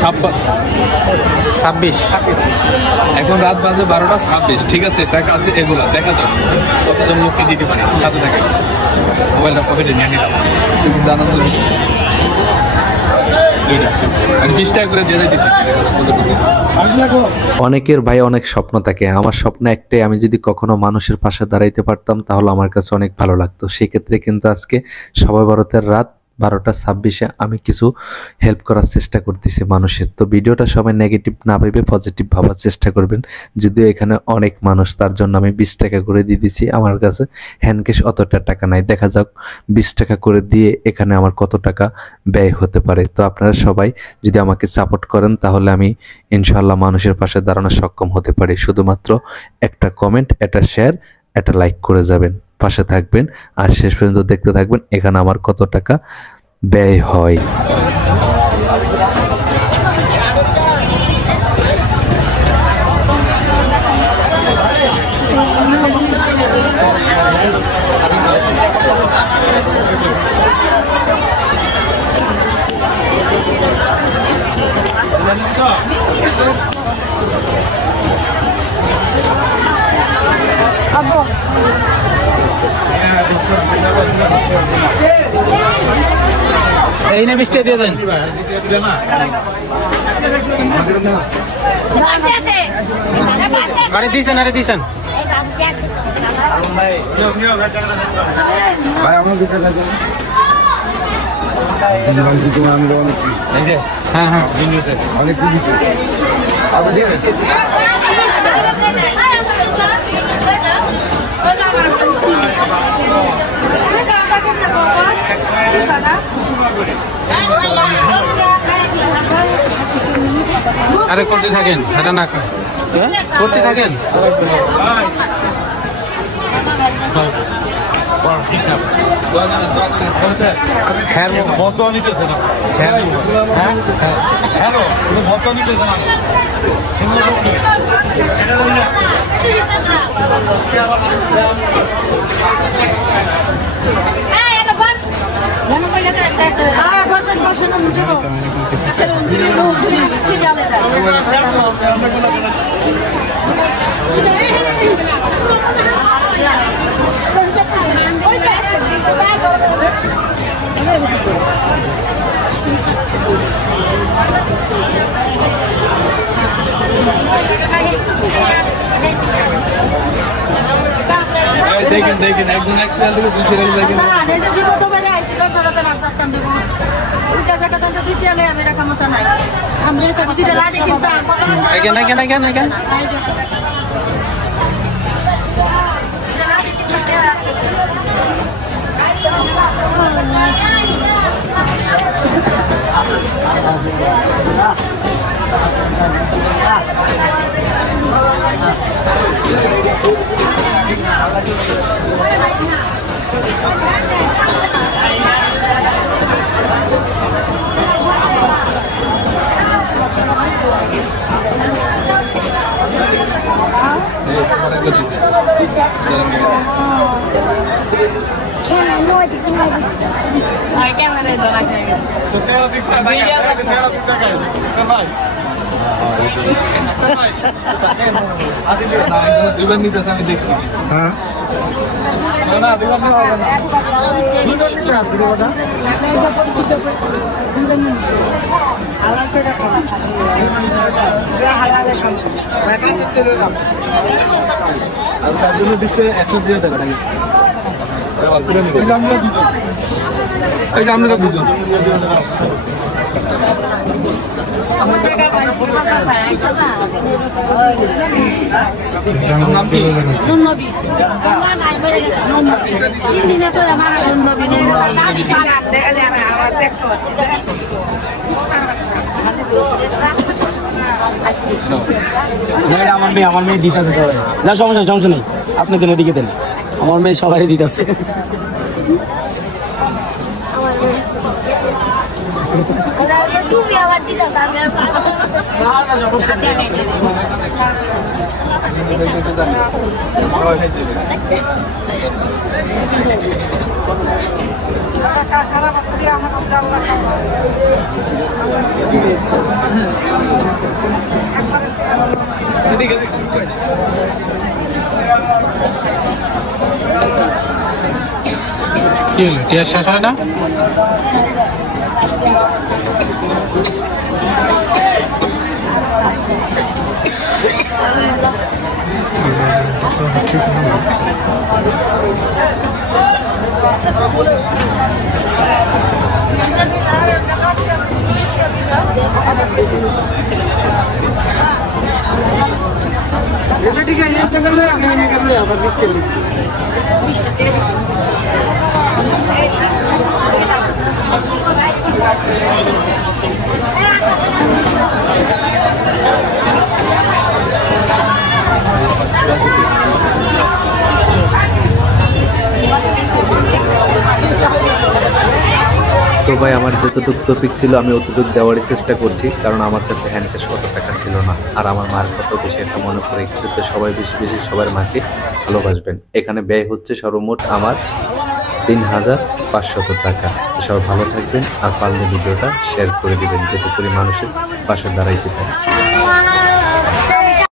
26 এখন রাত বাজে 12:26। ঠিক আছে, টাকা আছে এগুলা, দেখা যাক কতজন লোককে দিতে পারি। সাথে থাকে মোবাইলটা পকেটে নিয়ে নিলাম, জানা তো 20 টাকা করে দিয়ে দিচ্ছি। অনেকের ভাই অনেক স্বপ্ন থাকে, আমার স্বপ্ন একটাই, আমি যদি কখনো মানুষের পাশে দাঁড়াইতে পারতাম তাহলে আমার কাছে অনেক ভালো লাগতো। সেক্ষেত্রে কিন্তু আজকে সবে বরাতের রাত 12:26 আমি কিছু হেল্প করার চেষ্টা করতেছি মানুষের। তো ভিডিওটা সবাই নেগেটিভ না ভেবে পজিটিভ ভাবার চেষ্টা করবেন। যদিও এখানে অনেক মানুষ, তার জন্য আমি 20 টাকা করে দিয়ে দিচ্ছি। আমার কাছে হ্যান্ড ক্যাশ অতটা টাকা নাই, দেখা যাক 20 টাকা করে দিয়ে এখানে আমার কত টাকা ব্যয় হতে পারে। তো আপনারা সবাই যদি আমাকে সাপোর্ট করেন তাহলে আমি ইনশাআল্লাহ মানুষের পাশে দাঁড়ানো সক্ষম হতে পারি। শুধুমাত্র একটা কমেন্ট, একটা শেয়ার, একটা লাইক করে যাবেন, পাশে থাকবেন আর শেষ পর্যন্ত দেখতে থাকবেন এখানে আমার কত টাকা ব্যয় হয়। এই না 20 টাকা দিয়ে দেন। আরে দিছেন ভাই আমার কিছু লাগে হ্যাঁ অনেক কিছু আরে করতে থাকেন, এটা না করতে থাকেন। হ্যাঁ মত নিতেছে না, হ্যাঁ হ্যাঁ মত নিতেছে না। দেখেন একজন অ্যাক্সিডেন্ট থেকে দুই ছেলে দেখেন না নেজে দিব তো বেলা আইছি করতে না করতাম দেব দুইটা জায়গা তো দুইটা লই আমি রাখা মত নাই আমরা তো দুইটা লাড়ি কিন্তু again দুইবার নিতেছে আমি দেখছি। হ্যাঁ না দুইবার নেওয়া হবে না। আর তার জন্য 20 টাকা 100 দিয়ে দেবে নাকি? আমরা বুঝুন নাম কি? আমার মেয়ে দিতেছে সবাই, না সমস্যা নেই, আপনি দেন এদিকে দেন, আমার মেয়ে সবাই দিতেছে। তুমি আবার দিতে সারা বছর কি হলো টিয়ার শেষ হয় না? ঠিক না। তো ভাই আমার যতটুকু টপিক ছিল আমি অতটুকু দেওয়ারই চেষ্টা করছি, কারণ আমার কাছে হ্যান্ড ক্যাশ কত টাকা ছিল না, আর আমার মার কত বেশি একটা মনে পড়ে গেছে। তো সবাই বেশি বেশি সবার মাকে ভালোবাসবেন। এখানে ব্যয় হচ্ছে সর্বমোট আমার ৩,৫০০ টাকা। তো সবাই ভালো থাকবেন, আর পারলে ভিডিওটা শেয়ার করে দিবেন যাতে করে মানুষের পাশে দাঁড়াইতে পারে।